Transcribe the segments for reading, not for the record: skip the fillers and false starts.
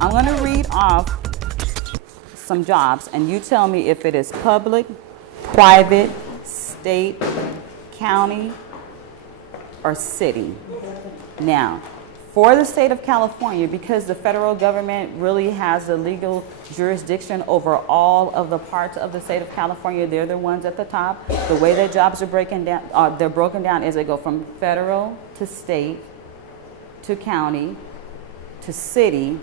I'm going to read off some jobs, and you tell me if it is public, private, state, county, or city. Now, for the state of California, because the federal government really has the legal jurisdiction over all of the parts of the state of California, they're the ones at the top. The way that jobs are broken down is they go from federal to state to county to city,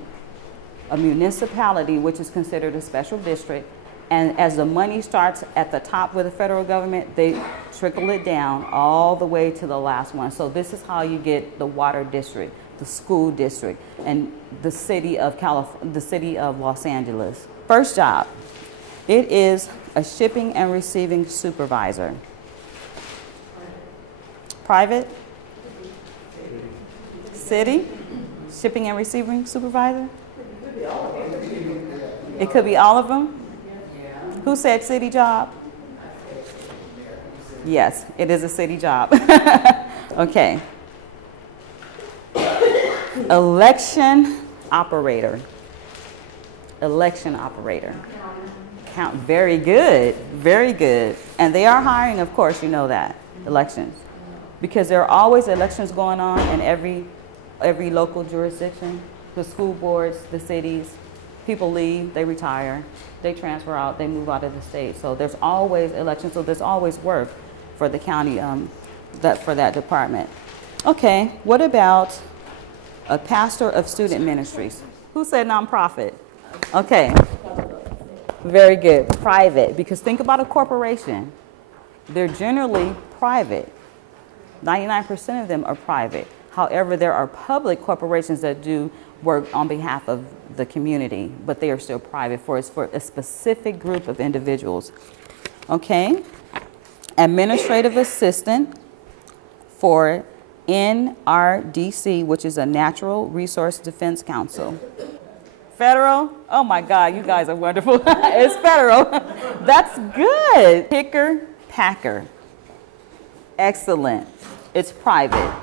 a municipality, which is considered a special district. And as the money starts at the top with the federal government, they trickle it down all the way to the last one. So this is how you get the water district, the school district, and the city of Los Angeles. First job, it is a shipping and receiving supervisor. Private? City? Shipping and receiving supervisor? It could be all of them? Who said city job? Yes, it is a city job. Okay. Election operator. Election operator. Count. Very good. Very good. And they are hiring, of course, you know that. Elections. Because there are always elections going on in every local jurisdiction. The school boards, the cities. People leave, they retire, they transfer out, they move out of the state. So there's always elections, so there's always work for the county, for that department. Okay, what about a pastor of student ministries? Who said nonprofit? Okay, very good. Private, because think about a corporation. They're generally private. 99% of them are private. However, there are public corporations that do work on behalf of the community, but they are still private for a specific group of individuals. Okay, administrative assistant for NRDC, which is a Natural Resource Defense Council. Federal? Oh my God, you guys are wonderful. It's federal. That's good. Picker, packer. Excellent. It's private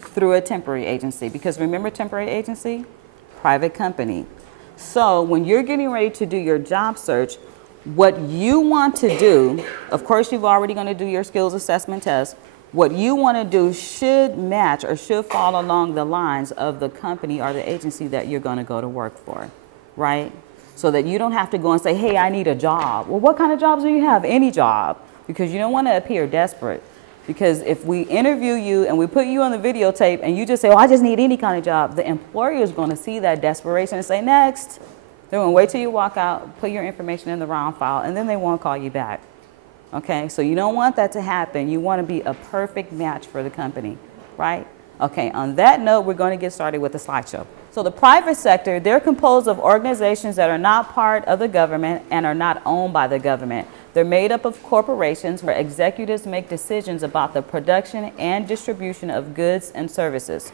through a temporary agency, because remember temporary agency? Private company. So when you're getting ready to do your job search, what you want to do, of course you've already going to do your skills assessment test, what you want to do should match or should fall along the lines of the company or the agency that you're going to go to work for, right? So that you don't have to go and say, hey, I need a job. Well, what kind of jobs do you have? Any job, because you don't want to appear desperate. Because if we interview you and we put you on the videotape and you just say, oh, I just need any kind of job, the employer is going to see that desperation and say, next. They're going to wait till you walk out, put your information in the round file, and then they won't call you back. Okay, so you don't want that to happen. You want to be a perfect match for the company, right? Okay, on that note, we're going to get started with the slideshow. So the private sector, they're composed of organizations that are not part of the government and are not owned by the government. They're made up of corporations where executives make decisions about the production and distribution of goods and services.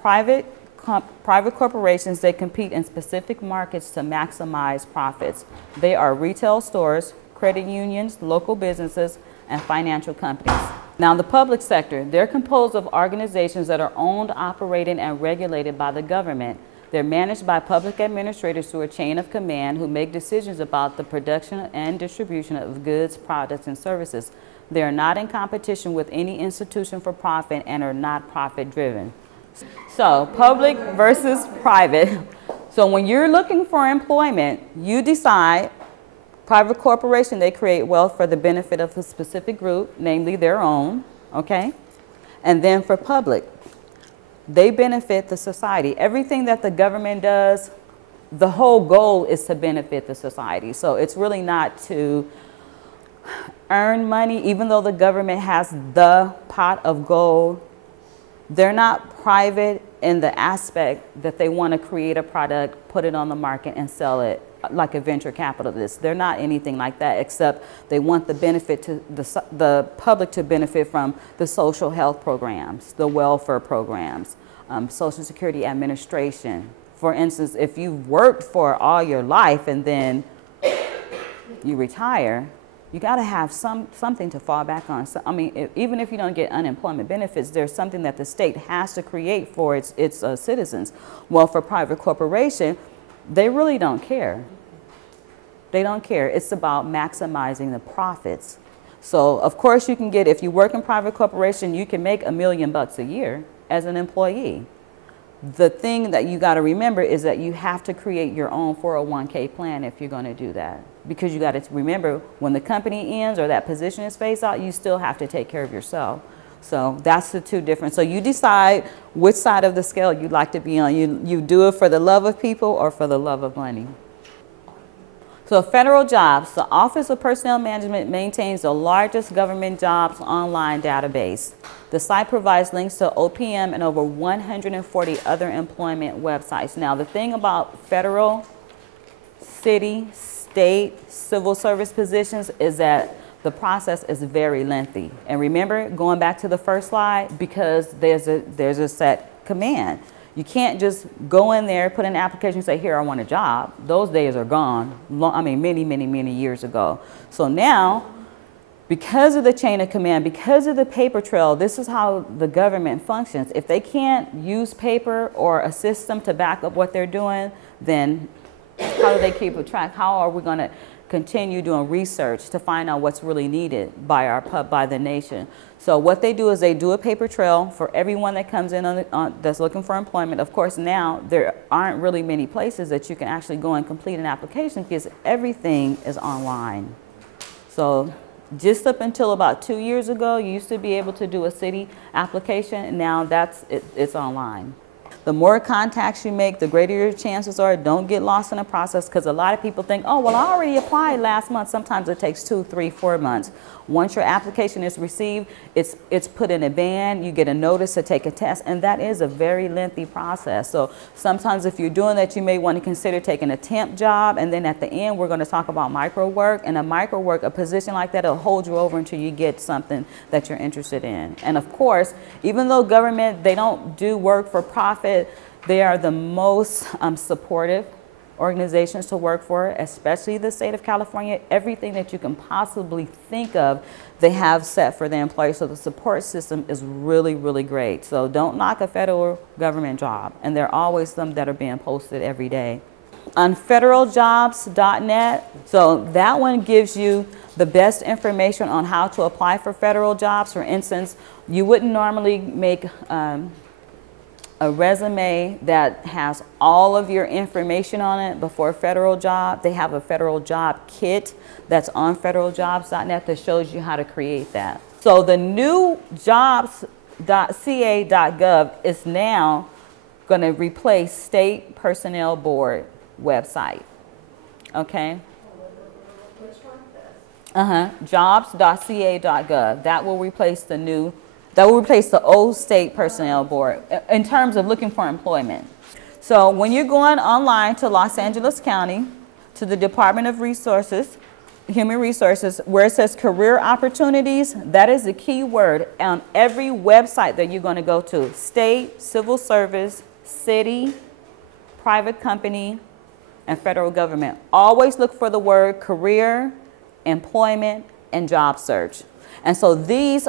Private corporations, they compete in specific markets to maximize profits. They are retail stores, credit unions, local businesses, and financial companies. Now, the public sector, they're composed of organizations that are owned, operated, and regulated by the government. They're managed by public administrators through a chain of command who make decisions about the production and distribution of goods, products, and services. They are not in competition with any institution for profit and are not profit-driven. So, public versus private. So when you're looking for employment, you decide. Private corporation, they create wealth for the benefit of a specific group, namely their own, okay? And then for public, they benefit the society. Everything that the government does, the whole goal is to benefit the society. So it's really not to earn money, even though the government has the pot of gold. They're not private in the aspect that they want to create a product, put it on the market, and sell it like a venture capitalist. They're not anything like that, except they want the benefit to the public to benefit from the social health programs, the welfare programs, Social Security Administration. For instance, if you've worked for all your life and then you retire, You got to have something to fall back on. So, I mean, even if you don't get unemployment benefits, there's something that the state has to create for its citizens. Well, for private corporation, they really don't care. They don't care. It's about maximizing the profits. So, of course, you can get, if you work in private corporation, you can make $1 million a year as an employee. The thing that you got to remember is that you have to create your own 401k plan if you're going to do that. Because you got to remember, when the company ends or that position is phased out, you still have to take care of yourself. So that's the two different. So you decide which side of the scale you'd like to be on. You do it for the love of people or for the love of money. So federal jobs, the Office of Personnel Management maintains the largest government jobs online database. The site provides links to OPM and over 140 other employment websites. Now, the thing about federal, city, state, civil service positions is that the process is very lengthy. And remember, going back to the first slide, because there's a set command. You can't just go in there, put in an application, and say, here, I want a job. Those days are gone, I mean, many, many, many years ago. So now, because of the chain of command, because of the paper trail, this is how the government functions. If they can't use paper or a system to back up what they're doing, then how do they keep a track? How are we going to continue doing research to find out what's really needed by the nation? So what they do is they do a paper trail for everyone that comes in that's looking for employment. Of course, now there aren't really many places that you can actually go and complete an application because everything is online. So just up until about 2 years ago, you used to be able to do a city application, and now it's online. The more contacts you make, the greater your chances are. Don't get lost in the process, because a lot of people think, oh, well, I already applied last month. Sometimes it takes 2, 3, 4 months. Once your application is received, it's put in a ban. You get a notice to take a test, and that is a very lengthy process. So sometimes if you're doing that, you may want to consider taking a temp job, and then at the end, we're going to talk about micro work. And a micro work, a position like that, will hold you over until you get something that you're interested in. And of course, even though government, they don't do work for profit, they are the most supportive organizations to work for, especially the state of California. Everything that you can possibly think of, they have set for the employees. So the support system is really, really great. So don't knock a federal government job. And there are always some that are being posted every day. On federaljobs.net, so that one gives you the best information on how to apply for federal jobs. For instance, you wouldn't normally make a resume that has all of your information on it before a federal job. They have a federal job kit that's on federaljobs.net that shows you how to create that. So the new jobs.ca.gov is now going to replace State Personnel Board website. Okay? Which one? Jobs.ca.gov. That will replace the old State Personnel Board in terms of looking for employment. So when you're going online to Los Angeles County, to the Department of Human Resources, where it says career opportunities, that is the key word on every website that you're going to go to. State, civil service, city, private company, and federal government. Always look for the word career, employment, and job search. And so these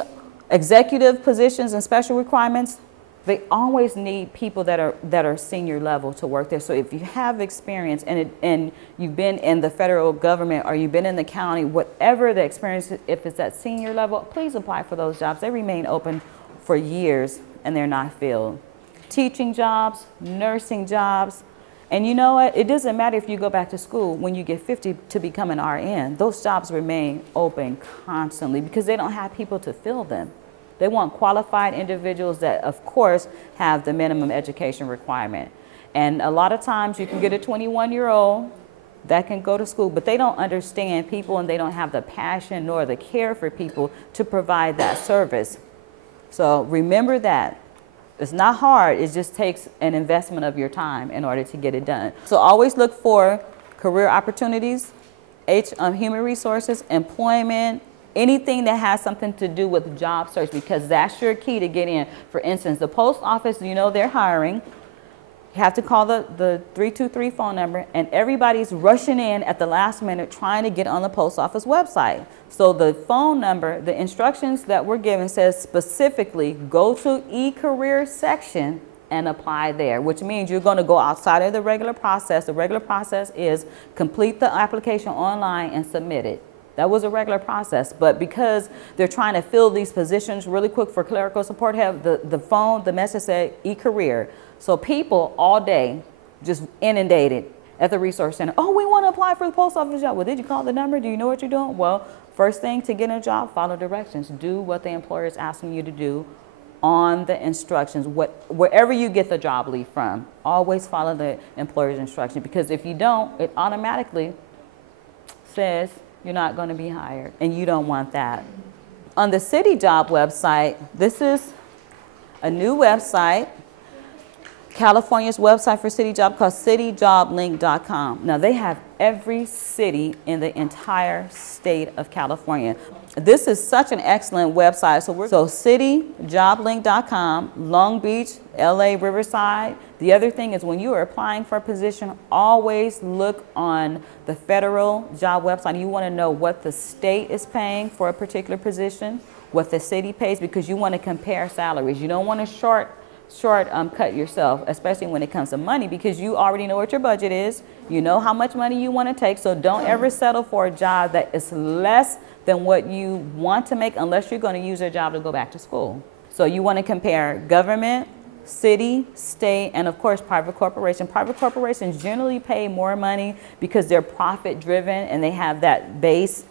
executive positions and special requirements, they always need people that are senior level to work there. So if you have experience and you've been in the federal government or you've been in the county, whatever the experience, if it's at senior level, please apply for those jobs. They remain open for years and they're not filled. Teaching jobs, nursing jobs, and you know what? It doesn't matter if you go back to school when you get 50 to become an RN. Those jobs remain open constantly because they don't have people to fill them. They want qualified individuals that, of course, have the minimum education requirement. And a lot of times you can get a 21-year-old that can go to school, but they don't understand people and they don't have the passion nor the care for people to provide that service. So remember that. It's not hard, it just takes an investment of your time in order to get it done. So always look for career opportunities, human resources, employment, anything that has something to do with job search, because that's your key to get in. For instance, the post office, you know they're hiring. You have to call the 323 phone number, and everybody's rushing in at the last minute trying to get on the post office website. So the phone number, the instructions that we're given says specifically go to e-career section and apply there, which means you're going to go outside of the regular process. The regular process is complete the application online and submit it. That was a regular process, but because they're trying to fill these positions really quick for clerical support, have the message said e-career. So people all day just inundated at the resource center. Oh, we want to apply for the post office job. Well, did you call the number? Do you know what you're doing? Well, first thing to get a job, follow directions. Do what the employer is asking you to do on the instructions. Wherever you get the job lead from, always follow the employer's instruction, because if you don't, it automatically says you're not going to be hired, and you don't want that. On the city job website, this is a new website, California's website for city job, called cityjoblink.com. Now they have every city in the entire state of California. This is such an excellent website. So cityjoblink.com, Long Beach, LA, Riverside. The other thing is, when you are applying for a position, always look on the federal job website. You want to know what the state is paying for a particular position, what the city pays, because you want to compare salaries. You don't want to shortcut yourself, especially when it comes to money, because you already know what your budget is. You know how much money you want to take, so don't ever settle for a job that is less than what you want to make, unless you're going to use your job to go back to school. So you want to compare government, city, state, and of course private corporation. Private corporations generally pay more money because they're profit driven and they have that base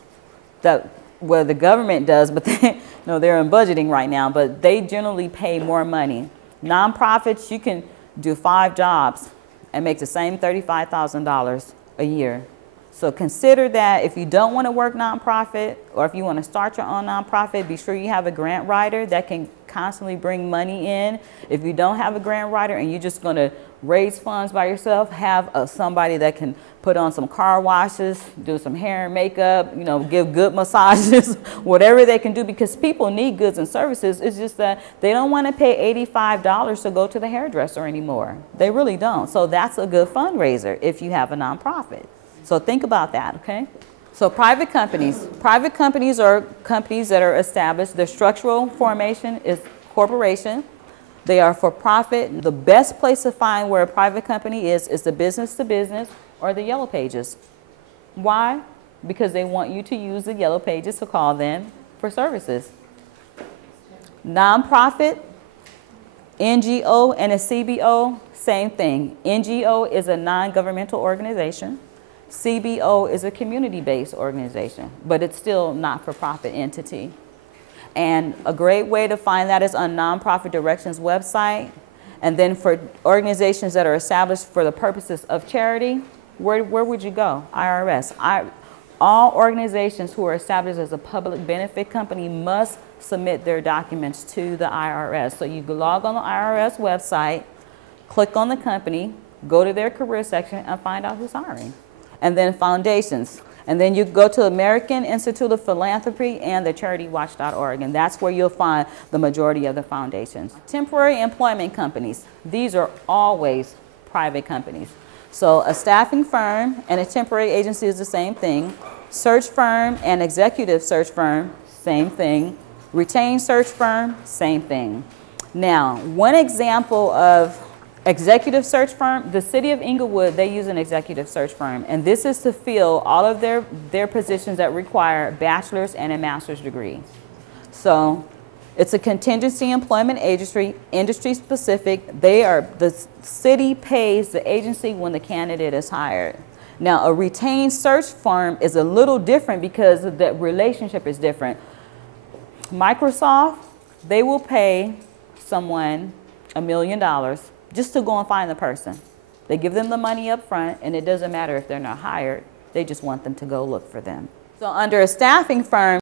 that the government does, but they're in budgeting right now, but they generally pay more money. Nonprofits, you can do 5 jobs and make the same $35,000 a year. So consider that if you don't want to work nonprofit, or if you want to start your own nonprofit, be sure you have a grant writer that can constantly bring money in. If you don't have a grant writer and you're just going to raise funds by yourself, have somebody that can put on some car washes, do some hair and makeup, give good massages, whatever they can do, because people need goods and services. It's just that they don't want to pay $85 to go to the hairdresser anymore. They really don't. So that's a good fundraiser if you have a nonprofit. So think about that, okay? So private companies. Private companies are companies that are established. Their structural formation is corporation. They are for profit. The best place to find where a private company is the business to business or the yellow pages. Why? Because they want you to use the yellow pages to call them for services. Nonprofit, NGO, and a CBO, same thing. NGO is a non-governmental organization. CBO is a community-based organization, but it's still not-for-profit entity. And a great way to find that is on Nonprofit Directions website. And then for organizations that are established for the purposes of charity, where would you go? IRS. All organizations who are established as a public benefit company must submit their documents to the IRS. So you log on the IRS website, click on the company, go to their career section, and find out who's hiring. And then foundations. And then you go to American Institute of Philanthropy and the CharityWatch.org, and that's where you'll find the majority of the foundations. Temporary employment companies. These are always private companies. So a staffing firm and a temporary agency is the same thing. Search firm and executive search firm, same thing. Retained search firm, same thing. Now, one example of executive search firm, the city of Inglewood, they use an executive search firm, and this is to fill all of their positions that require a bachelor's and a master's degree. So it's a contingency employment agency, industry specific. The city pays the agency when the candidate is hired. Now, a retained search firm is a little different because the relationship is different. Microsoft, they will pay someone $1 million just to go and find the person. They give them the money up front, and it doesn't matter if they're not hired. They just want them to go look for them. So under a staffing firm,